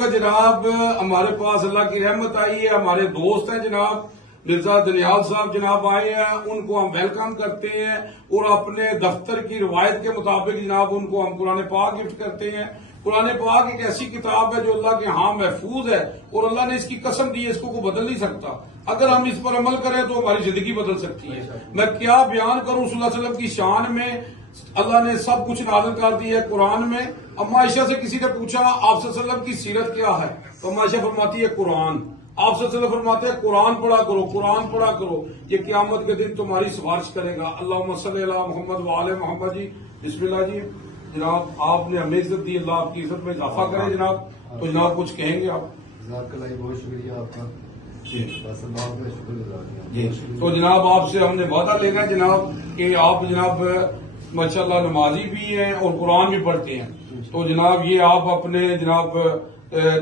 وقت جناب ہمارے پاس اللہ کی رحمت آئی ہے، ہمارے دوست ہیں جناب مرزا دنیال صاحب جناب آئے ہیں، ان کو ہم ویلکم کرتے ہیں اور اپنے دفتر کی روایت کے مطابق جناب ان کو ہم قرآن پاک گفٹ کرتے ہیں۔ قرآن پاک ایک ایسی کتاب ہے جو اللہ کے ہاں محفوظ ہے اور اللہ نے اس کی قسم دی ہے، اس کو کوئی بدل نہیں سکتا۔ اگر ہم اس پر عمل کریں تو ہماری زندگی بدل سکتی ہے۔ میں کیا بیان کروں صلی اللہ علیہ وسلم کی شان میں، اللہ نے سب کچھ نازل کر دی ہے قرآن میں۔ اما عائشہ سے کسی نے پوچھا آپ صلی اللہ علیہ وسلم کی سیرت کیا ہے، تو اما عائشہ فرماتی ہے قرآن۔ آپ صلی اللہ علیہ وسلم فرماتے ہیں قرآن پڑھا کرو، قرآن پڑھا کرو، یہ قیامت کے دن تمہاری سفارش کرے گا۔ اللہم صلی علی محمد وآل محمد۔ جی بسم اللہ جی، جناب آپ نے ہمیں عزت دی، اللہ آپ کی عزت میں اضافہ کرے جناب۔ تو جناب کچھ کہیں گے آپ؟ جزاک اللہ، بہت شکریہ آپ کا جی، تو جناب آپ سے ہم نے وعدہ لینا ہے جناب کہ آپ جناب ماشاءاللہ نمازی بھی ہیں اور قرآن بھی پڑھتے ہیں، تو جناب یہ آپ اپنے جناب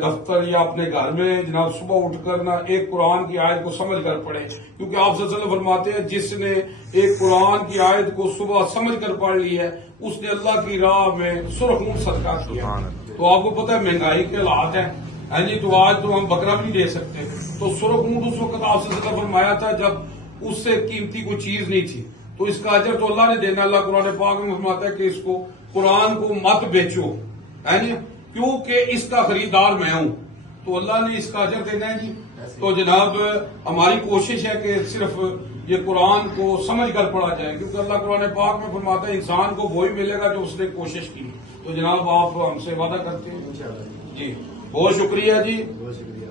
دفتر یا اپنے گھر میں جناب صبح اٹھ کر نا ایک قرآن کی آیت کو سمجھ کر پڑھے، کیونکہ آپ صلی اللہ علیہ وسلم فرماتے ہیں جس نے ایک قرآن کی آیت کو صبح سمجھ کر پڑھ لی ہے اس نے اللہ کی راہ میں سرخ اونٹ صدقہ کیا۔ تو آپ کو پتہ ہے مہنگائی کے حالات ہیں جی، تو آج تو ہم بکرا بھی نہیں دے سکتے، تو سرخ اونٹ اس وقت آپ صلی اللہ علیہ وسلم فرمایا تھا جب اس سے قیمتی کوئی چیز نہیں تھی، تو اس کا اجر تو اللہ نے دینا۔ اللہ قرآن پاک میں فرماتا ہے کہ اس کو قرآن کو مت بیچو جی، کیونکہ اس کا خریدار میں ہوں، تو اللہ نے اس کا اجر دینا ہے جی۔ تو جناب ہماری کوشش ہے کہ صرف یہ قرآن کو سمجھ کر پڑھا جائے، کیونکہ اللہ قرآن پاک میں فرماتا ہے انسان کو وہی ملے گا جو اس نے کوشش کی۔ تو جناب آپ ہم سے وعدہ کرتے ہیں جی، بہت شکریہ جی۔ بہت شکریہ۔